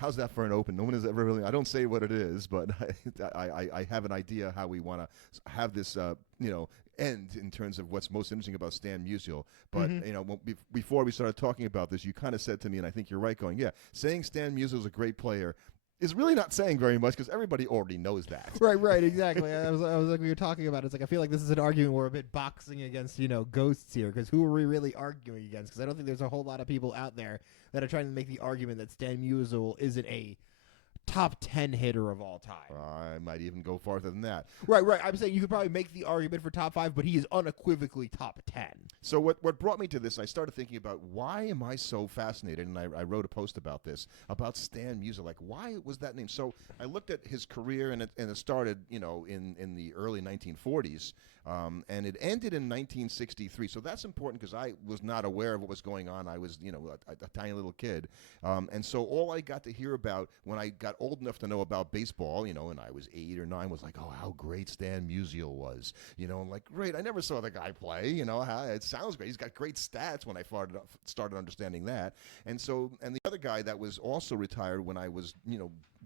how's that for an open? No one has ever really. I don't say what it is, but I have an idea how we want to have this, end in terms of what's most interesting about Stan Musial. But before we started talking about this, you kind of said to me, and I think you're right, going, yeah, saying Stan Musial is a great player is really not saying very much because everybody already knows that. Right, exactly. I was like, we were talking about it. It's like I feel like this is an argument we're a bit boxing against, ghosts here, because who are we really arguing against? Because I don't think there's a whole lot of people out there that are trying to make the argument that Stan Musial isn't a top 10 hitter of all time. I might even go farther than that. Right. I'm saying you could probably make the argument for top 5, but he is unequivocally top 10. So what brought me to this, I started thinking about why am I so fascinated, and I wrote a post about this, about Stan Musial. Like, why was that name? So I looked at his career, and it started, in the early 1940s, and it ended in 1963. So that's important because I was not aware of what was going on. I was, a tiny little kid. And so all I got to hear about when I got old enough to know about baseball, and I was 8 or 9, was like, oh, how great Stan Musial was. I'm like, great, I never saw the guy play. It sounds great. He's got great stats when I started understanding that. And the other guy that was also retired when I was,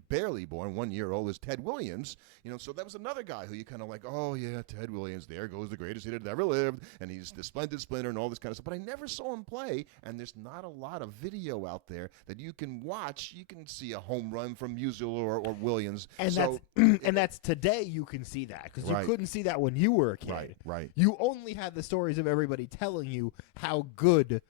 barely born, 1 year old, is Ted Williams. So that was another guy who you kind of like, oh, yeah, Ted Williams, there goes the greatest hitter that ever lived, and he's the Spendid Splinter and all this kind of stuff. But I never saw him play, and there's not a lot of video out there that you can watch. You can see a home run from Musial or Williams. And that's today you can see that, because you couldn't see that when you were a kid. Right. You only had the stories of everybody telling you how good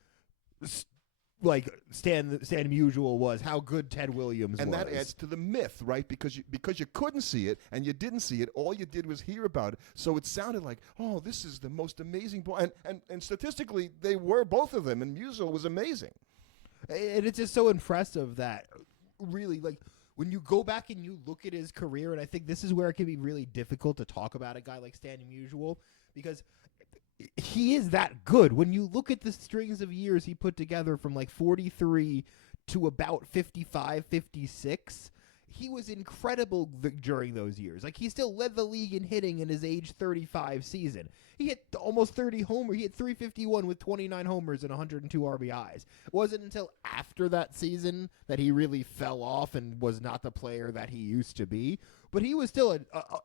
Stan Musial was, how good Ted Williams was. And that adds to the myth, right? Because you couldn't see it and you didn't see it. All you did was hear about it. So it sounded like, oh, this is the most amazing ball. And statistically, they were, both of them, and Musial was amazing. And it's just so impressive that really, when you go back and you look at his career, and I think this is where it can be really difficult to talk about a guy like Stan Musial, because he is that good. When you look at the strings of years he put together from 43 to about 55, 56, he was incredible during those years. He still led the league in hitting in his age 35 season. He hit almost 30 homers. He hit 351 with 29 homers and 102 RBIs. It wasn't until after that season that he really fell off and was not the player that he used to be. But he was still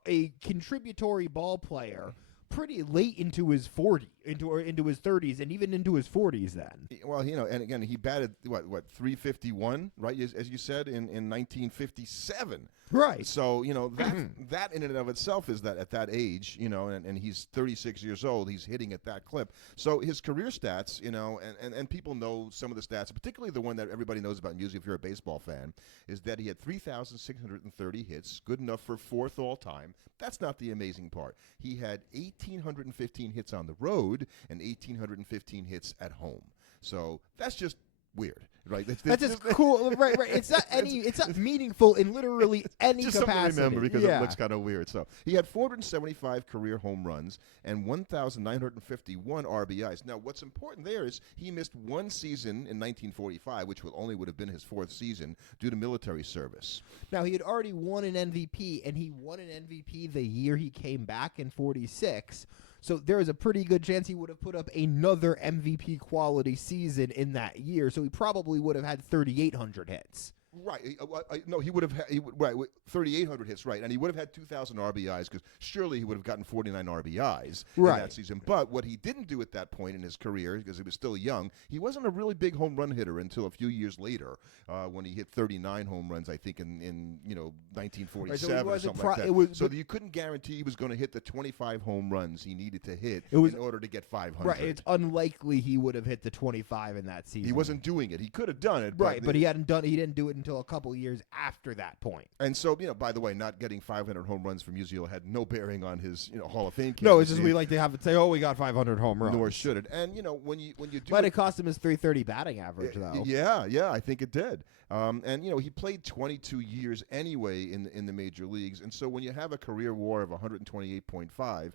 a contributory ball player pretty late into his 30s, and even into his 40s then. Well, and again, he batted, what 351, right, as you said, in 1957. Right. So, that in and of itself is that at that age, and he's 36 years old, he's hitting at that clip. So his career stats, and people know some of the stats, particularly the one that everybody knows about Musial if you're a baseball fan, is that he had 3,630 hits, good enough for 4th all time. That's not the amazing part. He had 1,815 hits on the road and 1,815 hits at home. So that's just weird, right? That's just cool, right? It's not it's not meaningful in literally any just capacity. Something to remember because it looks kind of weird. So he had 475 career home runs and 1,951 RBIs. Now, what's important there is he missed one season in 1945, which would have been his 4th season due to military service. Now, he had already won an MVP, and he won an MVP the year he came back in 46. So there is a pretty good chance he would have put up another MVP quality season in that year. So he probably would have had 3,800 hits. Right. No, he would have had 3,800 hits, right, and he would have had 2,000 RBIs because surely he would have gotten 49 RBIs in that season. But what he didn't do at that point in his career, because he was still young, he wasn't a really big home run hitter until a few years later when he hit 39 home runs, I think, in 1947 or something like that. So you couldn't guarantee he was going to hit the 25 home runs he needed to hit in order to get 500. Right. It's unlikely he would have hit the 25 in that season. He wasn't doing it. He could have done it. Right, but he didn't do it until a couple years after that point. And so, by the way, not getting 500 home runs from Musial had no bearing on his, Hall of Fame. No, it's just we like to have it say, oh, we got 500 home runs. Nor should it. And, when you do But it cost him his 330 batting average, though. Yeah, I think it did. And, he played 22 years anyway in the major leagues. And so when you have a career WAR of 128.5,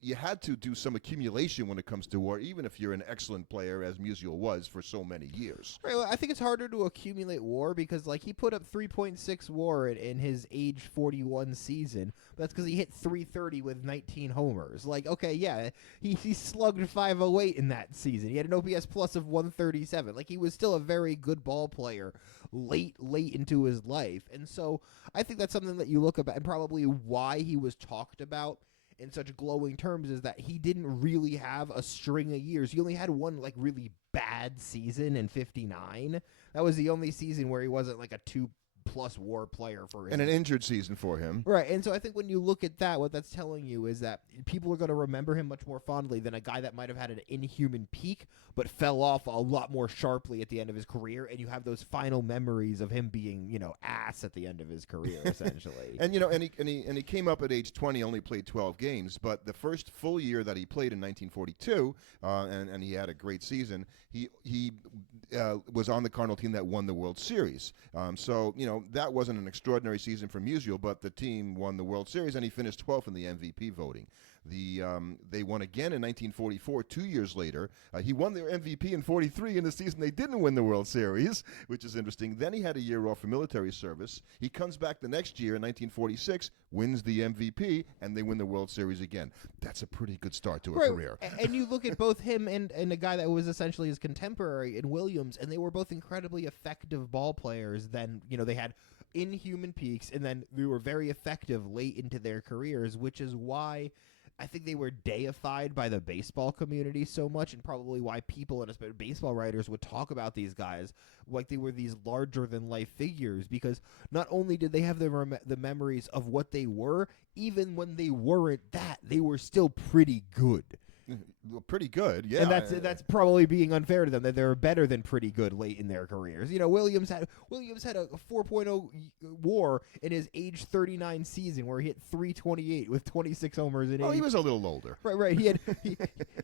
you had to do some accumulation when it comes to WAR, even if you're an excellent player, as Musial was for so many years. Right, well, I think it's harder to accumulate WAR because, like, he put up 3.6 WAR in his age 41 season. But that's because he hit 330 with 19 homers. Like, okay, yeah, he slugged 508 in that season. He had an OPS plus of 137. Like, he was still a very good ball player late into his life. And so I think that's something that you look about, and probably why he was talked about in such glowing terms is that he didn't really have a string of years. He only had one, like, really bad season in 59. That was the only season where he wasn't like a 2+ WAR player for him. And an injured season for him. Right, and so I think when you look at that, what that's telling you is that people are going to remember him much more fondly than a guy that might have had an inhuman peak but fell off a lot more sharply at the end of his career, and you have those final memories of him being, ass at the end of his career, essentially. And he came up at age 20, only played 12 games, but the first full year that he played in 1942, and he had a great season, he was on the Cardinal team that won the World Series. So that wasn't an extraordinary season for Musial, but the team won the World Series, and he finished 12th in the MVP voting. They won again in 1944, 2 years later. He won their MVP in 43 in the season they didn't win the World Series, which is interesting. Then he had a year off for military service. He comes back the next year in 1946, wins the MVP, and they win the World Series again. That's a pretty good start to a career. And you look at both him and a guy that was essentially his contemporary in Williams, and they were both incredibly effective ball players. Then, they had inhuman peaks, and then they were very effective late into their careers, which is why I think they were deified by the baseball community so much, and probably why people, and especially baseball writers, would talk about these guys like they were these larger-than-life figures, because not only did they have the memories of what they were, even when they weren't that, they were still pretty good. Well, pretty good, yeah. And that's probably being unfair to them, that they're better than pretty good late in their careers. Williams had a 4.0 WAR in his age 39 season where he hit 328 with 26 homers in 8. Oh, he was a little older. Right.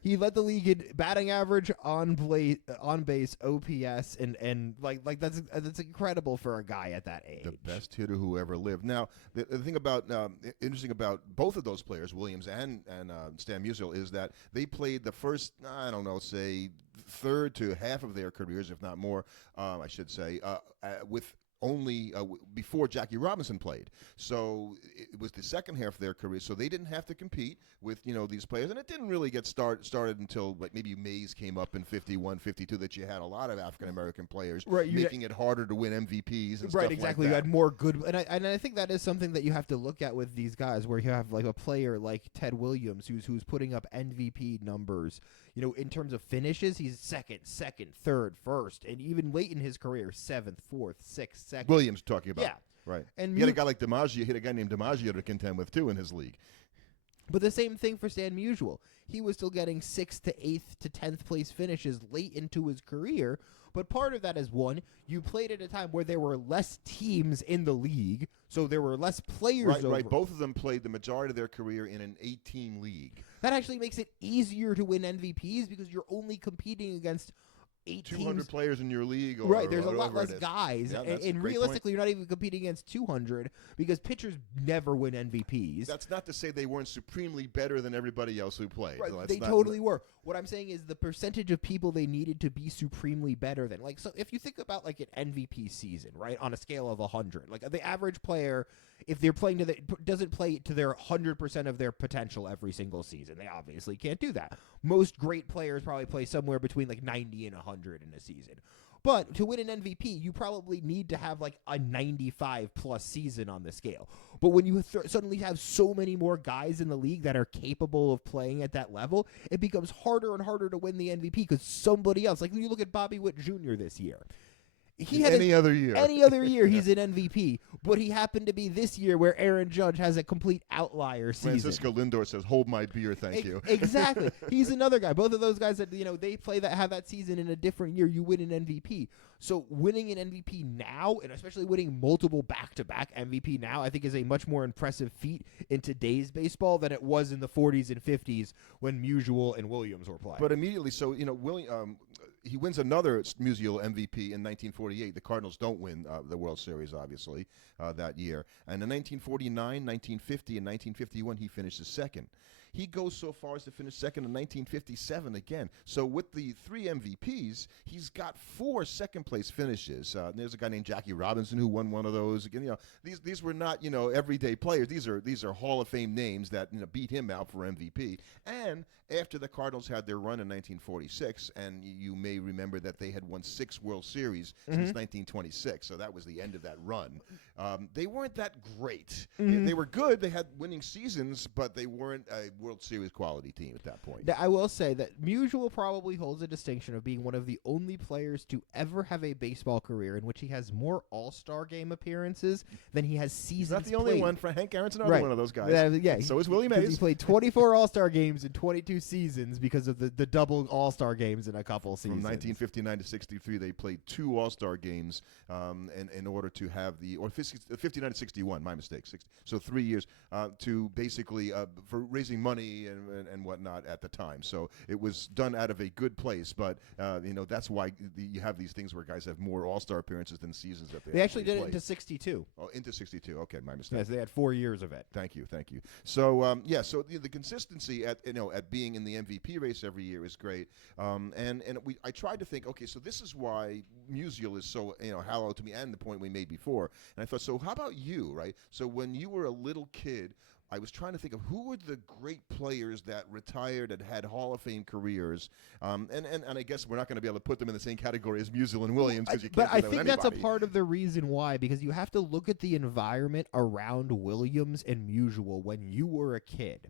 He led the league in batting average, on base, OPS, and like that's incredible for a guy at that age. The best hitter who ever lived. Now, the thing about interesting about both of those players, Williams and Stan Musial, is that they played the first, say third to half of their careers, if not more, I should say, with only before Jackie Robinson played. So it was the second half of their career, so they didn't have to compete with these players, and it didn't really get started until maybe Mays came up in 51, 52, that you had a lot of African-American players making it harder to win MVPs and stuff right, exactly. like that. You had more good, and I think that is something that you have to look at with these guys, where you have like a player like Ted Williams who's putting up MVP numbers. In terms of finishes, he's second, third, first, and even late in his career, 7th, 4th, 6th, 2nd. Williams talking about. Yeah. Right. And he had a guy like DiMaggio. He had a guy named DiMaggio to contend with, too, in his league. But the same thing for Stan Musial. He was still getting 6th to 8th to 10th place finishes late into his career. But part of that is, one, you played at a time where there were less teams in the league, so there were less players. Right. Both of them played the majority of their career in an 8-team league. That actually makes it easier to win MVPs because you're only competing against 200 players in your league. Right, there's a lot less guys. Yeah, and realistically, you're not even competing against 200 because pitchers never win MVPs. That's not to say they weren't supremely better than everybody else who played. Right, So they totally were. What I'm saying is the percentage of people they needed to be supremely better than. Like, so if you think about like an MVP season, right, on a scale of 100, like the average player, if they're playing doesn't play to their 100% of their potential every single season, they obviously can't do that. Most great players probably play somewhere between like 90 and 100 in a season. But to win an MVP, you probably need to have like a 95-plus season on the scale. But when you suddenly have so many more guys in the league that are capable of playing at that level, it becomes harder and harder to win the MVP because somebody else, like when you look at Bobby Witt Jr. this year, he had any other year. Any other year, he's an MVP. But he happened to be this year where Aaron Judge has a complete outlier season. Francisco Lindor says, "Hold my beer, thank you." Exactly. He's another guy. Both of those guys that they have that season in a different year. You win an MVP. So winning an MVP now, and especially winning multiple back-to-back MVP now, I think is a much more impressive feat in today's baseball than it was in the 40s and 50s when Musial and Williams were playing. But immediately, so he wins another Musial MVP in 1948. The Cardinals don't win the World Series, obviously, that year. And in 1949, 1950, and 1951, he finishes second. he goes so far as to finish second in 1957 again. So with the 3 MVPs, he's got 4 second-place finishes. There's a guy named Jackie Robinson who won one of those. Again, these were not everyday players. These are Hall of Fame names that beat him out for MVP. And after the Cardinals had their run in 1946, and you may remember that they had won 6 World Series since 1926, so that was the end of that run. They weren't that great. They were good. They had winning seasons, but they weren't a World Series quality team at that point. Now, I will say that Musial probably holds a distinction of being one of the only players to ever have a baseball career in which he has more All-Star game appearances than he has seasons He's not the played. only one. Hank Aaron's another one of those guys. Yeah, so is Willie Mays. He played 24 All-Star games in 22 seasons because of the double All-Star games in a couple seasons. From 1959 to 63, they played 2 All-Star games in order to have or 59 to 61, my mistake. So 3 years to basically for raising money and whatnot at the time. So it was done out of a good place, but that's why you have these things where guys have more All-Star appearances than seasons that they actually did played. it into 62. Oh, into 62. Okay, my mistake. Yes, they had 4 years of it. Thank you. So so the consistency at being in the MVP race every year is great. I tried to think, okay, so this is why Musial is so hallowed to me, and the point we made before. And I thought, so how about you, right? So when you were a little kid, I was trying to think of who were the great players that retired and had Hall of Fame careers. And I guess we're not going to be able to put them in the same category as Musial and Williams because you can't. But I do that with think that's a anybody. part of the reason why, because you have to look at the environment around Williams and Musial when you were a kid.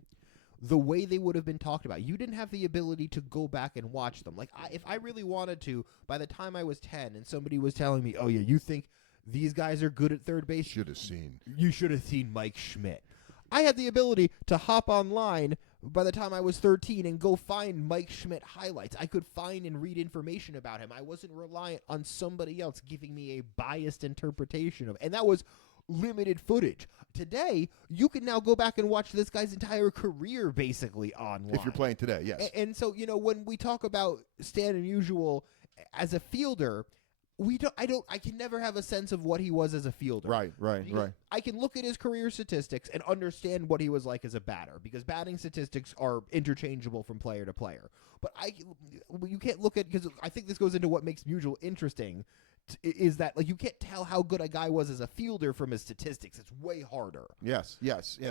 The way they would have been talked about. You didn't have the ability to go back and watch them. Like, if I really wanted to, by the time I was 10 and somebody was telling me, oh, yeah, you think these guys are good at third base? You should have seen Mike Schmidt. I had the ability to hop online by the time I was 13 and go find Mike Schmidt highlights. I could find and read information about him. I wasn't reliant on somebody else giving me a biased interpretation of it. And that was limited footage. Today, you can now go back and watch this guy's entire career basically online. If you're playing today, yes. And so, when we talk about Stan Musial as a fielder, I can never have a sense of what he was as a fielder. Right. I can look at his career statistics and understand what he was like as a batter, because batting statistics are interchangeable from player to player. But you can't look at, because I think this goes into what makes Musial interesting, is that you can't tell how good a guy was as a fielder from his statistics. It's way harder. Yes.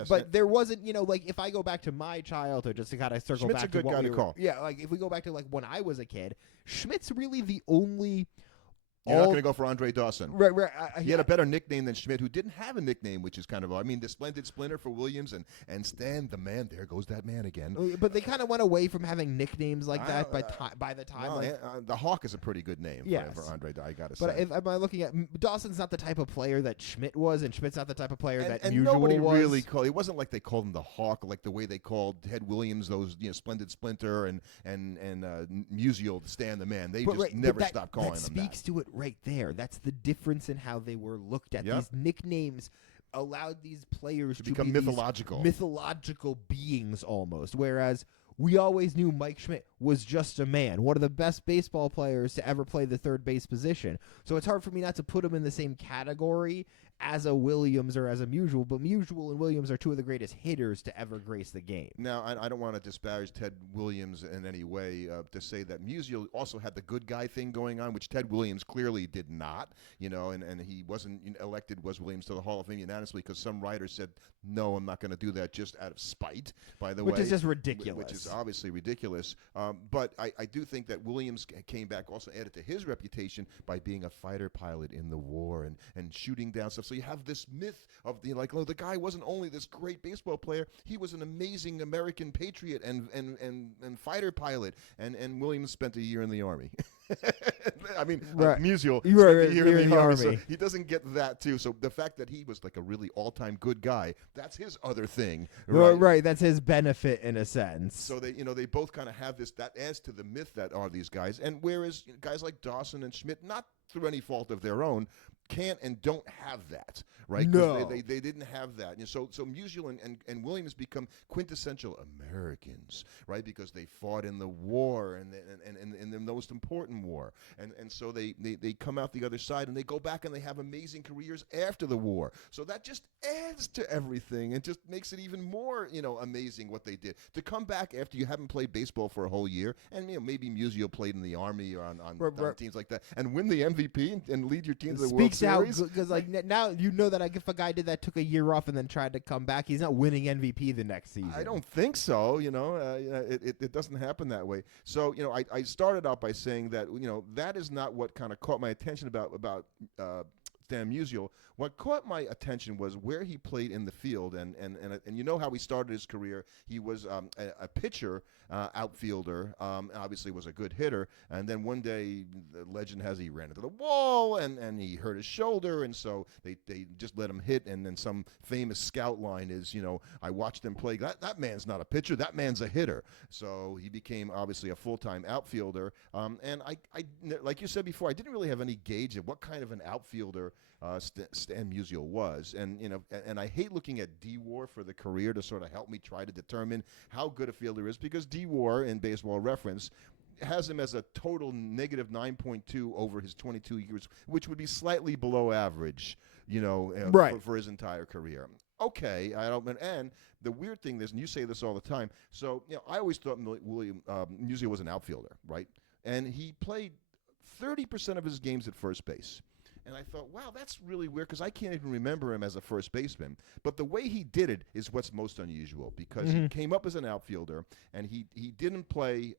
But there wasn't, if I go back to my childhood, just to kind of circle Schmidt's back a good to what guy we to were, call. Yeah, if we go back to when I was a kid, Schmidt's really the only. You're not going to go for Andre Dawson. Right. He had a better nickname than Schmidt, who didn't have a nickname, which is kind of, the Spendid Splinter for Williams and Stan, the man. There goes that man again. But they kind of went away from having nicknames like that by the time. The Hawk is a pretty good name for Andre, I got to say. But if am I looking at Dawson's not the type of player that Schmidt was, and Schmidt's not the type of player that and Musial nobody was. really called. It wasn't like they called him the Hawk, like the way they called Ted Williams those Spendid Splinter and Musial Stan the man. They never stopped calling him that. That speaks to it right there. That's the difference in how they were looked at. Yep. These nicknames allowed these players to become be mythological beings almost, whereas we always knew Mike Schmidt was just a man, one of the best baseball players to ever play the third base position. So it's hard for me not to put him in the same category as a Williams or as a Musial, but Musial and Williams are two of the greatest hitters to ever grace the game. Now, I don't want to disparage Ted Williams in any way to say that Musial also had the good guy thing going on, which Ted Williams clearly did not, and he wasn't elected, was Williams, to the Hall of Fame unanimously because some writers said, no, I'm not going to do that just out of spite, by the way. Which is just ridiculous. Which is obviously ridiculous. But I do think that Williams came back, also added to his reputation by being a fighter pilot in the war and shooting down stuff. So you have this myth of the guy wasn't only this great baseball player, he was an amazing American patriot and fighter pilot. And Williams spent a year in the Army. Musial spent a year in the Army. So he doesn't get that too. So the fact that he was like a really all-time good guy, that's his other thing. Right. That's his benefit in a sense. So they both kind of have this, that adds to the myth that are these guys. And whereas guys like Dawson and Schmidt, not through any fault of their own, can't and don't have that, right? No. They didn't have that. So Musial and Williams become quintessential Americans, right? Because they fought in the war and the most important war. And so they come out the other side and they go back and they have amazing careers after the war. So that just adds to everything and just makes it even more, amazing what they did. To come back after you haven't played baseball for a whole year, and maybe Musial played in the Army or on teams like that, and win the MVP and lead your team to the World Series. Because now you know that if a guy did that, took a year off and then tried to come back, he's not winning MVP the next season. I don't think so. It doesn't happen that way. So I started out by saying that that is not what kind of caught my attention about Stan Musial. What caught my attention was where he played in the field, and you know how he started his career. He was a pitcher, outfielder, obviously was a good hitter, and then one day, the legend has he ran into the wall, and he hurt his shoulder, and so they just let him hit, and then some famous scout line is, I watched him play, that man's not a pitcher, that man's a hitter. So he became, obviously, a full-time outfielder, and I like you said before, I didn't really have any gauge of what kind of an outfielder Stan Musial was, and I hate looking at D-WAR for the career to sort of help me try to determine how good a fielder is, because D-WAR in Baseball Reference has him as a total negative 9.2 over his 22 years, which would be slightly below average, right. for his entire career. Okay, and the weird thing is, and you say this all the time, so I always thought Musial was an outfielder, right? And he played 30% of his games at first base. And I thought, wow, that's really weird, because I can't even remember him as a first baseman. But the way he did it is what's most unusual, because he came up as an outfielder, and he didn't play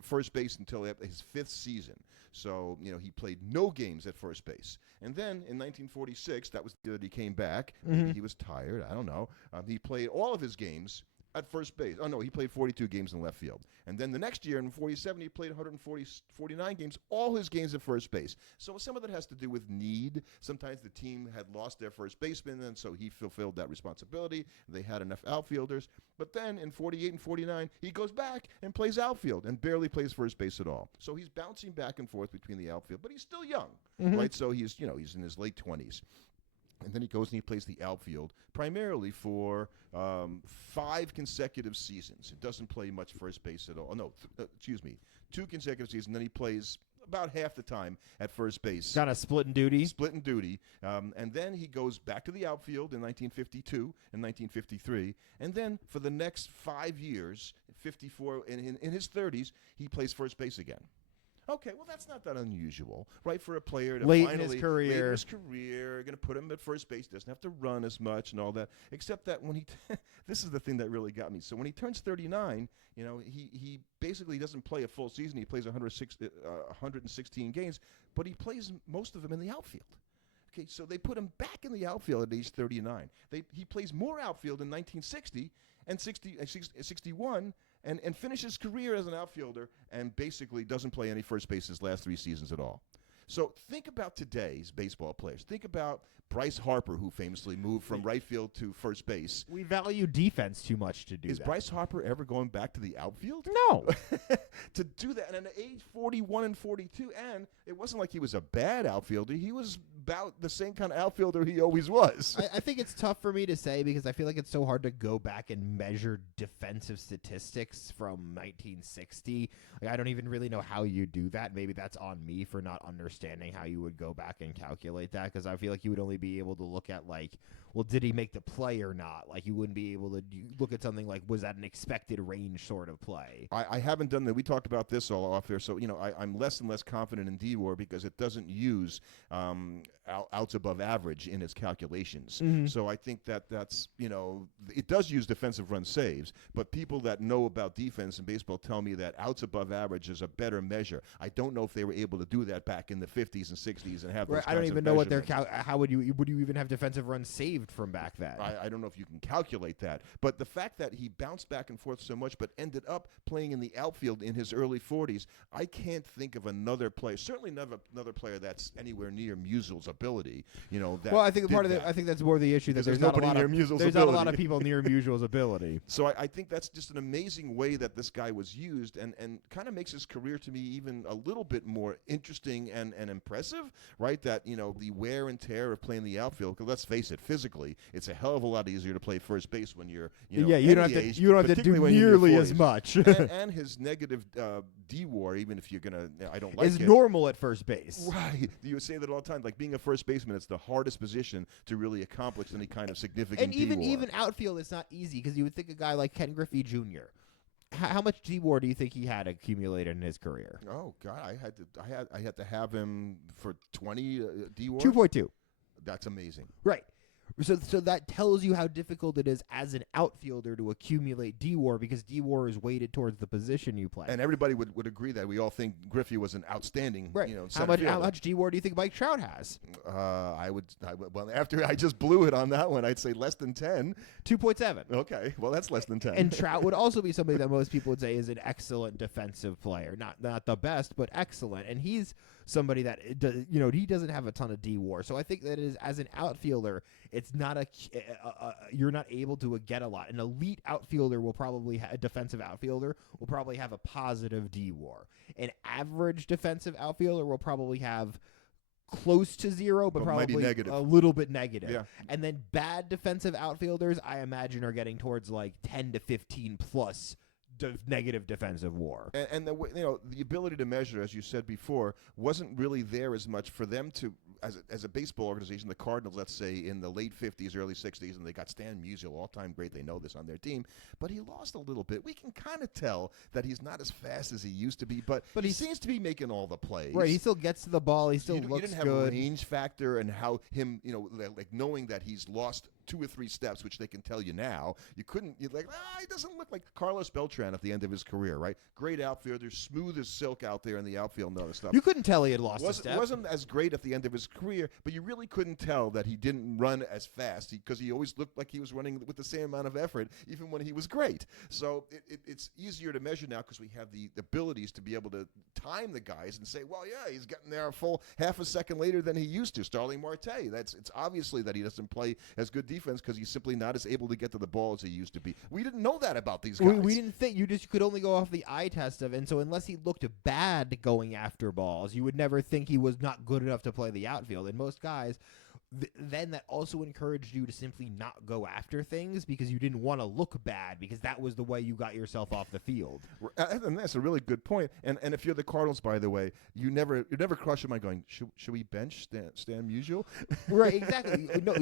first base until his 5th season. So, he played no games at first base. And then in 1946, that was the year that he came back. Maybe he was tired. I don't know. He played all of his games at first base. Oh, no, he played 42 games in left field. And then the next year in 47, he played 149 games, all his games at first base. So some of that has to do with need. Sometimes the team had lost their first baseman, and so he fulfilled that responsibility. They had enough outfielders. But then in 48 and 49, he goes back and plays outfield and barely plays first base at all. So he's bouncing back and forth between the outfield, but he's still young, right? So he's in his late 20s. And then he goes and he plays the outfield primarily for 5 consecutive seasons. It doesn't play much first base at all. No, 2 consecutive seasons. And then he plays about half the time at first base. Kind of splitting duty. And then he goes back to the outfield in 1952 and 1953. And then for the next 5 years, 54 in his 30s, he plays first base again. Okay, well, that's not that unusual, right, for a player to late finally... in his career. Going to put him at first base, doesn't have to run as much and all that, except that when he... this is the thing that really got me. So when he turns 39, he basically doesn't play a full season. He plays 116 games, but he plays most of them in the outfield. Okay, so they put him back in the outfield at age 39. He plays more outfield in 1960 and 61 and finishes his career as an outfielder and basically doesn't play any first base his last 3 seasons at all. So think about today's baseball players. Think about Bryce Harper, who famously moved from right field to first base. We value defense too much to do that. Is Bryce Harper ever going back to the outfield? No. To do that, and at age 41 and 42, and it wasn't like he was a bad outfielder. He was about the same kind of outfielder he always was. I think it's tough for me to say, because I feel like it's so hard to go back and measure defensive statistics from 1960. Like, I don't even really know how you do that. Maybe that's on me for not understanding how you would go back and calculate that, because I feel like you would only be able to look at, like, well, did he make the play or not? Like, you wouldn't be able to look at something like, was that an expected range sort of play? I haven't done that. We talked about this all off there. So, I'm less and less confident in D-WAR because it doesn't use outs above average in its calculations. So I think that's, it does use defensive run saves, but people that know about defense in baseball tell me that outs above average is a better measure. I don't know if they were able to do that back in the 50s and 60s and have those kinds I don't even of know what their measurements. would you even have defensive runs saved from back then? I don't know if you can calculate that, but the fact that he bounced back and forth so much but ended up playing in the outfield in his early 40s, I can't think of another player, certainly another player that's anywhere near Musial's ability. You know, that well, I think part of that. I think that's more the issue Because that there's there's not a lot nobody of near Musial's there's not a lot ability. of people near Musial's ability. So I think that's just an amazing way that this guy was used, and kind of makes his career to me even a little bit more interesting and impressive, right? That, you know, the wear and tear of playing the outfield, because let's face it, physically, it's a hell of a lot easier to play first base when you're, you know, you don't have to do nearly as much. and his negative D-WAR, even if you're going to, I don't like is it. normal at first base. Right. You say that all the time. Like, being a first baseman, it's the hardest position to really accomplish any kind of significant And D-WAR. even outfield, it's not easy because you would think a guy like Ken Griffey Jr. How much D-WAR do you think he had accumulated in his career? Oh God, I had to have him for 20 D-WAR. 2.2. That's amazing. Right. So that tells you how difficult it is as an outfielder to accumulate D-WAR, because D-WAR is weighted towards the position you play. And everybody would agree that we all think Griffey was an outstanding, right. You know, How much D-WAR do you think Mike Trout has? I would well, after I just blew it on that one, I'd say less than 10. 2.7. Okay, well, that's less than 10. And Trout would also be somebody that most people would say is an excellent defensive player, not the best, but excellent. And he's somebody that, you know, he doesn't have a ton of D-WAR. So I think that is, as an outfielder, it's not you're not able to get a lot. An elite outfielder will probably a defensive outfielder will probably have a positive D-WAR. An average defensive outfielder will probably have close to zero, but probably negative. A little bit negative. Yeah. And then bad defensive outfielders, I imagine, are getting towards like 10 to 15 plus negative defensive WAR. And the, you know, the ability to measure, as you said before, wasn't really there as much for them to, as a baseball organization, the Cardinals, let's say, in the late 50s, early 60s, and they got Stan Musial, all-time great, they know this, on their team, but he lost a little bit. We can kind of tell that he's not as fast as he used to be, but he seems to be making all the plays. Right, he still gets to the ball, he still looks good. You didn't have a range factor, and how him, you know, like knowing that he's lost 2 or 3 steps, which they can tell you now. You're like, he doesn't look like Carlos Beltran at the end of his career, right? Great outfielder, smooth as silk out there in the outfield and other stuff. You couldn't tell he had lost a step. Wasn't as great at the end of his career, but you really couldn't tell that he didn't run as fast, because he always looked like he was running with the same amount of effort, even when he was great. So it's easier to measure now because we have the abilities to be able to time the guys and say, well, yeah, he's getting there a full half a second later than he used to. Starling Marte, it's obviously that he doesn't play as good defense because he's simply not as able to get to the ball as he used to be. We didn't know that about these guys. We didn't think. You could only go off the eye test of, and so unless he looked bad going after balls, you would never think he was not good enough to play the outfield. And most guys, then that also encouraged you to simply not go after things because you didn't want to look bad, because that was the way you got yourself off the field. And that's a really good point. And if you're the Cardinals, by the way, you never crush him by going, should we bench Stan Musial? Right, exactly. No,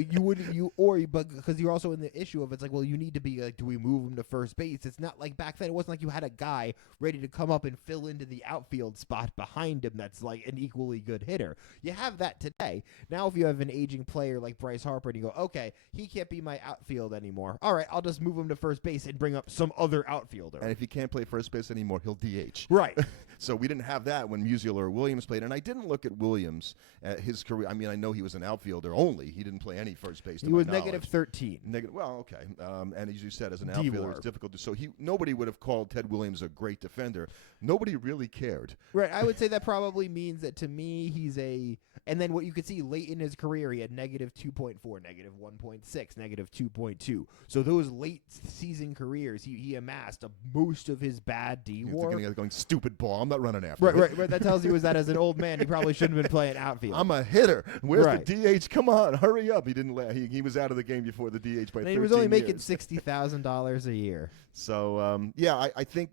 but because you're also in the issue of, it's like, well, you need to be like, do we move him to first base? It's not like back then. It wasn't like you had a guy ready to come up and fill into the outfield spot behind him that's like an equally good hitter. You have that today. Now, if you have an aging player like Bryce Harper and you go, okay, he can't be my outfield anymore. All right, I'll just move him to first base and bring up some other outfielder. And if he can't play first base anymore, he'll DH. Right. So we didn't have that when Musial or Williams played. And I didn't look at Williams, his career. I mean, I know he was an outfielder only. He didn't play any first base. He was negative 13. Well, okay. And as you said, as an outfielder, it's difficult to. So nobody would have called Ted Williams a great defender. Nobody really cared. Right. I would say that probably means that, to me, he's a. And then what you could see late in his career, he had negative 2.4, negative 1.6, negative 2.2. So those late season careers, he amassed most of his bad D-WAR. You're going, stupid ball. I'm not running after Right. That tells you is that as an old man, he probably shouldn't have been playing outfield. I'm a hitter. Where's the DH? Come on, hurry up. He didn't. He was out of the game before the DH by 13 years. He was only making $60,000 a year. So, I think,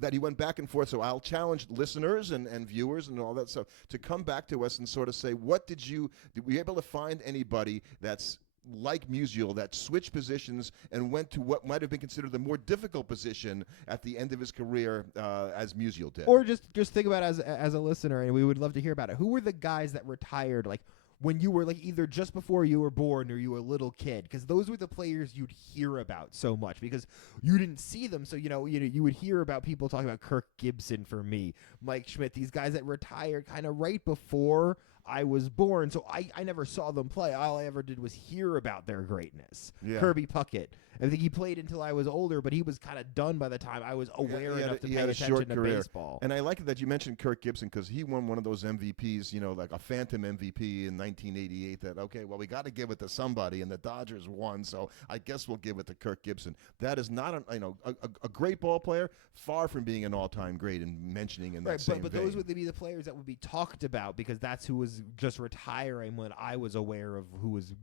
that he went back and forth. So I'll challenge listeners and viewers and all that stuff to come back to us and sort of say, did we able to find anybody that's like Musial that switched positions and went to what might have been considered the more difficult position at the end of his career as Musial did? Or just think about it as a listener, and we would love to hear about it. Who were the guys that retired, like, when you were like either just before you were born or you were a little kid? Because those were the players you'd hear about so much because you didn't see them. So, you would hear about people talking about Kirk Gibson, for me, Mike Schmidt, these guys that retired kind of right before I was born, so I never saw them play. All I ever did was hear about their greatness. Yeah. Kirby Puckett. I think he played until I was older, but he was kind of done by the time I was aware enough to pay attention to baseball. And I like that you mentioned Kirk Gibson because he won one of those MVPs, you know, like a phantom MVP in 1988 that, okay, well, we got to give it to somebody, and the Dodgers won, so I guess we'll give it to Kirk Gibson. That is not a great ball player, far from being an all-time great and mentioning in that same but vein. those would be the players that would be talked about because that's who was just retiring when I was aware of who was,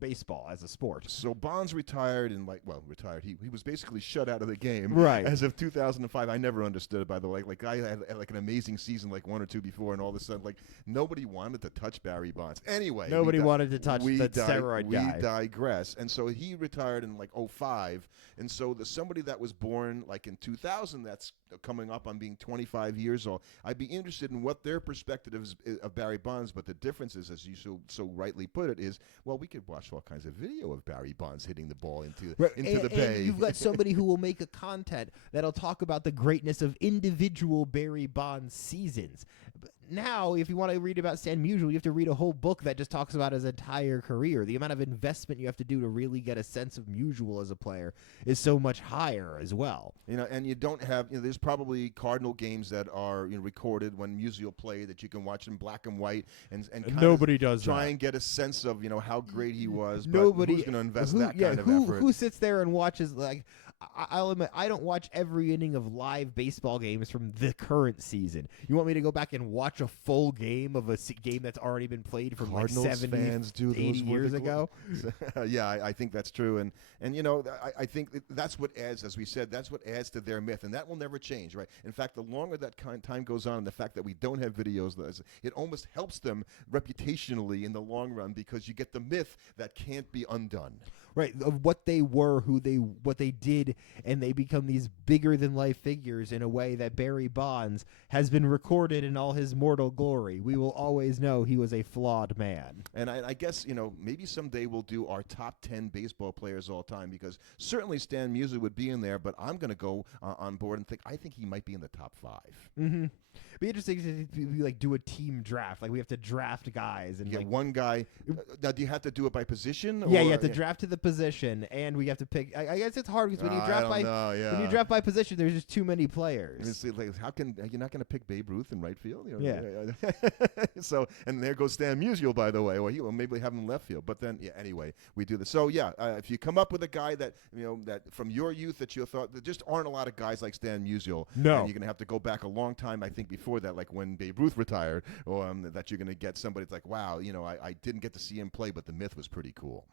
baseball as a sport. So Bonds retired and retired. He was basically shut out of the game. Right. As of 2005. I never understood it, by the way. Like I had like an amazing season like one or two before, and all of a sudden like nobody wanted to touch Barry Bonds. Anyway, nobody wanted to touch the steroid guy. We digress. And so he retired in like 05. And so somebody that was born like in 2000 that's coming up on being 25 years old, I'd be interested in what their perspective is of Barry Bonds. But the difference is, as you so rightly put it, is, well, we could watch all kinds of video of Barry Bonds hitting the ball into the bay. And you've got somebody who will make a content that'll talk about the greatness of individual Barry Bonds seasons. Now, if you want to read about Stan Musial, you have to read a whole book that just talks about his entire career. The amount of investment you have to do to really get a sense of Musial as a player is so much higher as well. And you don't have, there's probably Cardinal games that are recorded when Musial played that you can watch in black and white and nobody does try that. And get a sense of how great he was. Nobody, but who's going to invest that kind of effort? Who sits there and watches like? I'll admit, I don't watch every inning of live baseball games from the current season. You want me to go back and watch a full game of a game that's already been played from Cardinals like 70, fans do 80 years ago? Yeah, I think that's true. And I think that's what adds, as we said, that's what adds to their myth. And that will never change, right? In fact, the longer that time goes on, and the fact that we don't have videos, it almost helps them reputationally in the long run because you get the myth that can't be undone. Right, of what they were, what they did, and they become these bigger-than-life figures in a way that Barry Bonds has been recorded in all his mortal glory. We will always know he was a flawed man. And I guess, maybe someday we'll do our top 10 baseball players all time because certainly Stan Musial would be in there, but I'm going to go on board and I think he might be in the top 5. Mm-hmm. Be interesting to do a team draft. Like we have to draft guys and one guy. Now, do you have to do it by position? Yeah, you have to draft to the position, and we have to pick. I guess it's hard because when you draft when you draft by position, there's just too many players. How can you're not going to pick Babe Ruth in right field? Yeah. So and there goes Stan Musial, by the way, or maybe have him left field. But then anyway, we do this. So if you come up with a guy that that from your youth that you thought there just aren't a lot of guys like Stan Musial. No, and you're going to have to go back a long time. I think before that, like when Babe Ruth retired, or that you're going to get somebody that's like, wow, I didn't get to see him play, but the myth was pretty cool.